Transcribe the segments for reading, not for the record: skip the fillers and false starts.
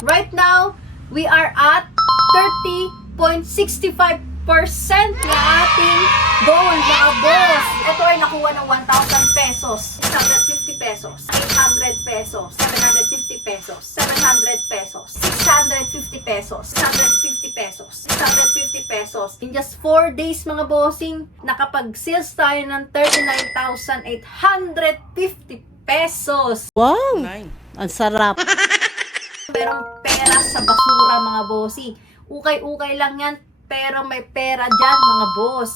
Right now, we are at 30.65% na ating goal, mga boss. Ito ay nakuha ng 1,000 pesos, 650 pesos, 800 pesos, 750 pesos, 700 pesos, 650 pesos, 650 pesos, 650 pesos. In just 4 days, mga bossing, nakapag-sales tayo ng 39,850 pesos. Wow! Ang sarap! Merong pera sa basura, mga bossy. Ukay-ukay lang yan, pero may pera dyan, mga boss.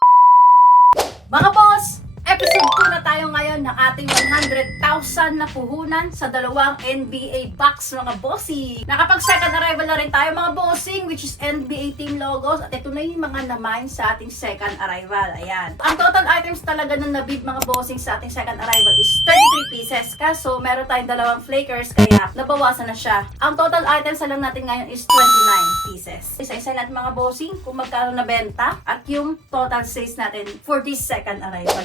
Mga boss, episode 2 na tayo ngayon ng ating 100,000 na puhunan sa dalawang NBA box, mga bossy. Nakapag second arrival na rin tayo, mga bossing, which is NBA team logos. At ito na yung mga naman sa ating second arrival. Ayan. Ang total items talaga na nabid, mga bossing, sa ating second arrival is 33 pieces. Kaso, meron tayong dalawang flakers, kaya nabawasan na siya. Ang total items na lang natin ngayon is 29 pieces. Isa-isa natin, mga bossing, kung magkano nabenta at yung total sales natin for this second arrival.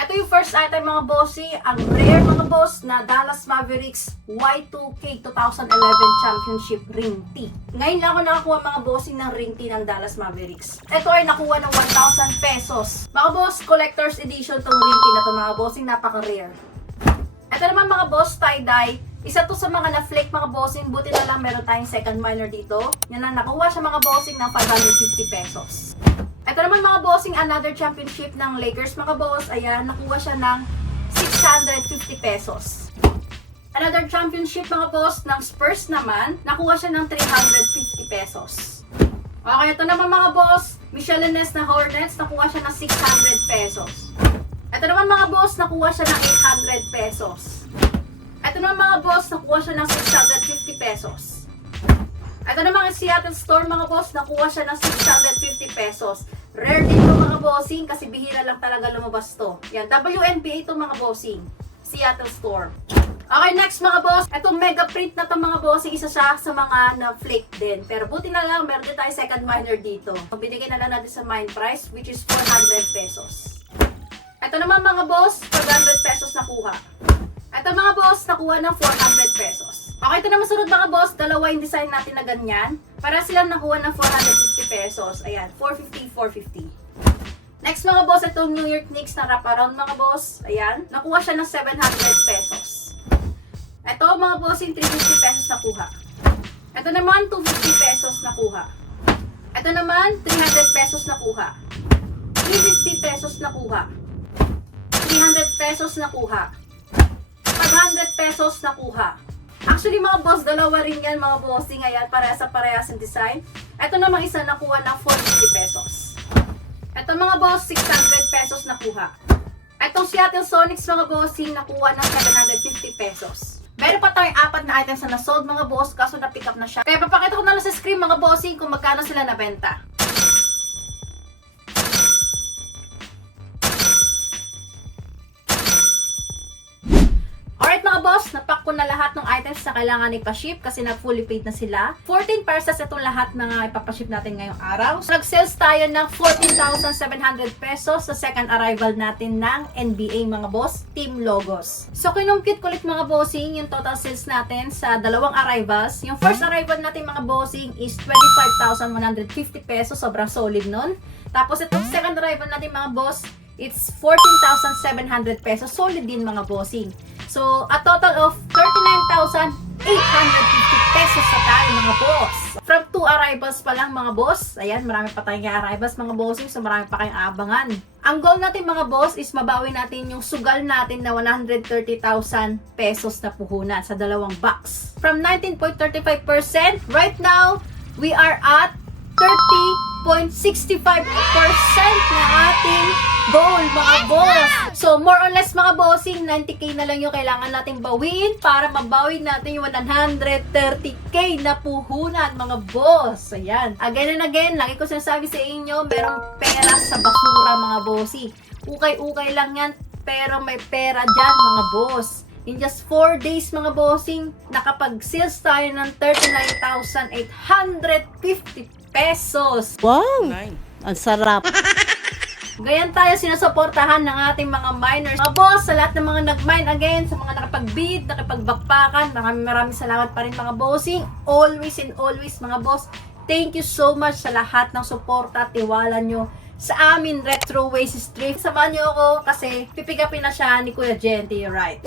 Ito yung first item, mga bossy, ang rare, mga boss, na Dallas Mavericks Y2K 2011 Championship Ring T. Ngayon lang ako nakakuha, mga bossy, ng Ring T ng Dallas Mavericks. Ito ay nakuha ng 1,000 pesos. Mga boss, collector's edition tong Ring T na to, mga bossing, napaka-rare. Ito naman, mga boss, tie-dye. Isa to sa mga na-flake, mga bossing. Buti na lang meron tayong second minor dito. Yan na, nakuha siya, mga bossing, ng 550 pesos. Ito naman, mga bossing, another championship ng Lakers, mga boss. Ayan, nakuha siya ng 650 pesos. Another championship, mga boss, ng Spurs naman, nakuha siya ng 350 pesos. Okay, ito naman, mga boss, Michelin's na Hornets, nakuha siya ng 600 pesos. Ito naman, mga boss, nakuha siya ng 800 pesos. Ito naman, mga boss, nakuha siya ng 650 pesos. Ito naman, Seattle Storm, mga boss, nakuha siya ng 650 pesos. Rare din ito, mga bossing, kasi bihira lang talaga lumabas to. Yan, WNBA ito, mga bossing. Seattle Storm. Okay, next, mga boss. Itong mega print na to, mga bossing, isa siya sa mga na-flake din. Pero buti na lang, meron din tayo second minor dito. Binigay na lang natin sa mine price, which is 400 pesos. Ito naman, mga boss, 500 pesos nakuha. Ito, mga boss, nakuha ng 400 pesos. Okay, ito naman sunod, mga boss, dalawa yung design natin na ganyan. Para silang nakuha ng 450 pesos. Ayan, 450, 450. Next, mga boss, itong New York Knicks na wraparound, mga boss. Ayan, nakuha siya ng 700 pesos. Ito, mga boss, yung 350 pesos nakuha. Ito naman, 250 pesos nakuha. Ito naman, 300 pesos nakuha. 350 pesos nakuha. 300 pesos nakuha. 500 pesos nakuha. Actually, mga boss, dalawa rin yan, mga bossing. Ayan, parehas ang design. Ito namang isa nakuha ng 450 pesos. Ito, mga boss, 600 pesos nakuha. Itong Seattle Sonics, mga bossing, nakuha ng 750 pesos. Meron pa tayong 4 na items na nasold, mga boss, kaso na-pick up na siya. Kaya papakita ko na lang sa screen, mga bossing, kung magkano sila nabenta. Alright, mga boss, napak ko na lahat ng items na kailangan ipa-ship kasi na-fully paid na sila. 14 parcels itong lahat na ipapaship natin ngayong araw. So, nag-sales tayo ng 14,700 pesos sa second arrival natin ng NBA, mga boss, Team Logos. So, kinumpute ko ulit, mga bossing, yung total sales natin sa dalawang arrivals. Yung first arrival natin, mga bossing, is 25,150 pesos. Sobrang solid nun. Tapos, itong second arrival natin, mga boss, it's 14,700 pesos. Solid din, mga bossing. So, a total of 39,850 pesos sa tayo, mga boss. From 2 arrivals pa lang, mga boss. Ayan, marami pa tayong arrivals, mga bossing. So, marami pa kayong abangan. Ang goal natin, mga boss, is mabawi natin yung sugal natin na 130,000 pesos na puhunan sa dalawang box. From 19.35%, right now, we are at 30.65% na ating goal, mga boss. So, more or less, mga bossing, 90k na lang yung kailangan nating bawiin para mabawi natin yung 130k na puhunan, mga boss. Ayan. Again and again, lagi ko sinasabi sa inyo, merong pera sa basura, mga bossing. Ukay-ukay lang yan, pero may pera dyan, mga boss. In just 4 days, mga bossing, nakapag-sales tayo ng 39,850 pesos. Wow! Ang sarap! Gayan tayo sinusuportahan ng ating mga miners. Mga boss, sa lahat ng mga nag-mine again, sa mga nakapag-bid, nakipagbakbakan, maraming salamat pa rin mga bossing. Always and always mga boss, thank you so much sa lahat ng suporta at tiwala nyo sa amin Retro Ways Street. Samahan nyo ako kasi pipigapin na siya ni Kuya Genty, right?